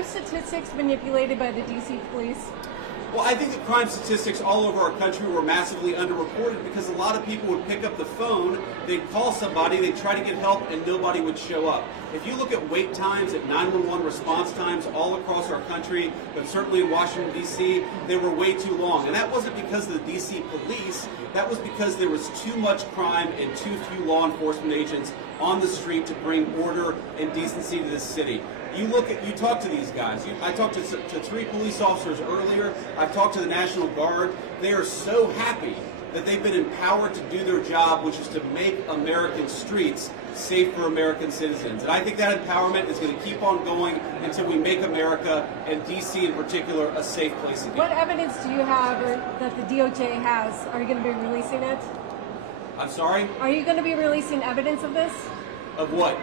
crime statistics manipulated by the DC police? Well, I think the crime statistics all over our country were massively underreported because a lot of people would pick up the phone, they'd call somebody, they'd try to get help, and nobody would show up. If you look at wait times, at 911 response times all across our country, but certainly in Washington, D.C., they were way too long. And that wasn't because of the D.C. police, that was because there was too much crime and too few law enforcement agents on the street to bring order and decency to this city. You talk to these guys. I talked to 3 police officers earlier. I've talked to the National Guard. They are so happy that they've been empowered to do their job, which is to make American streets safe for American citizens. And I think that empowerment is going to keep on going until we make America, and D.C. in particular, a safe place again. What evidence do you have or that the DOJ has? Are you going to be releasing it? I'm sorry? Are you going to be releasing evidence of this? Of what?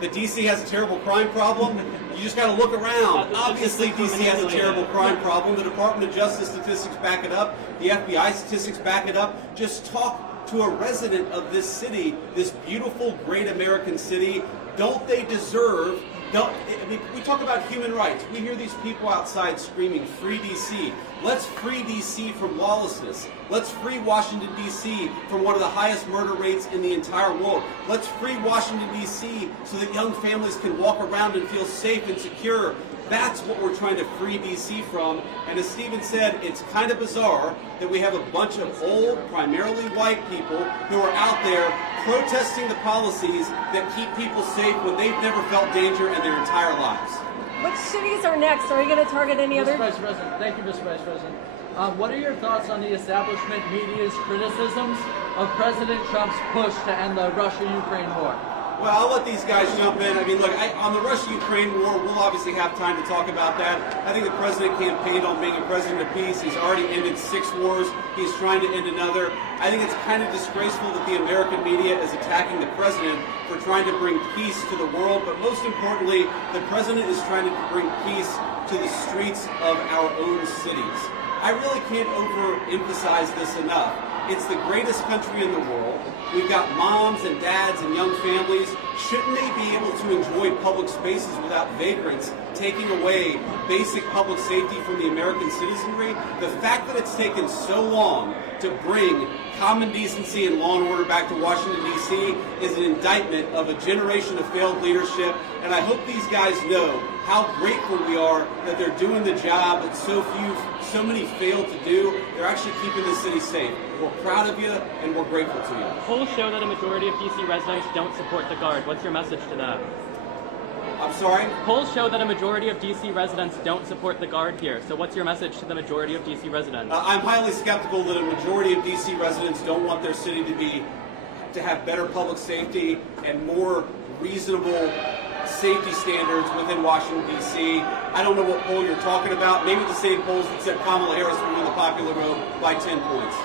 That D.C. has a terrible crime problem? You just got to look around. Obviously, D.C. has a terrible crime problem. The Department of Justice statistics back it up. The FBI statistics back it up. Just talk to a resident of this city, this beautiful, great American city. Don't they deserve... we talk about human rights. We hear these people outside screaming, "Free D.C." Let's free D.C. from lawlessness. Let's free Washington, D.C. from one of the highest murder rates in the entire world. Let's free Washington, D.C. so that young families can walk around and feel safe and secure. That's what we're trying to free D.C. from. And as Stephen said, it's kind of bizarre that we have a bunch of old, primarily white people who are out there protesting the policies that keep people safe when they've never felt danger in their entire lives. Which cities are next? Are you going to target any other? Mr. Vice President, thank you, Mr. Vice President. What are your thoughts on the establishment media's criticisms of President Trump's push to end the Russia-Ukraine war? Well, I'll let these guys jump in. I mean, look, on the Russia-Ukraine war, we'll obviously have time to talk about that. I think the president campaigned on being a president of peace. He's already ended 6 wars. He's trying to end another. I think it's kind of disgraceful that the American media is attacking the president for trying to bring peace to the world. But most importantly, the president is trying to bring peace to the streets of our own cities. I really can't overemphasize this enough. It's the greatest country in the world. We've got moms and dads and young families. Shouldn't they be able to enjoy public spaces without vagrants taking away basic public safety from the American citizenry? The fact that it's taken so long to bring common decency and law and order back to Washington, D.C. is an indictment of a generation of failed leadership. And I hope these guys know how grateful we are that they're doing the job that so many failed to do. They're actually keeping the city safe. We're proud of you, and we're grateful to you. Polls show that a majority of D.C. residents don't support the Guard. What's your message to that? I'm sorry? Polls show that a majority of D.C. residents don't support the Guard here. So what's your message to the majority of D.C. residents? I'm highly skeptical that a majority of D.C. residents don't want their city to have better public safety and more reasonable safety standards within Washington, D.C. I don't know what poll you're talking about. Maybe the same polls that said Kamala Harris would win the popular vote by 10 points.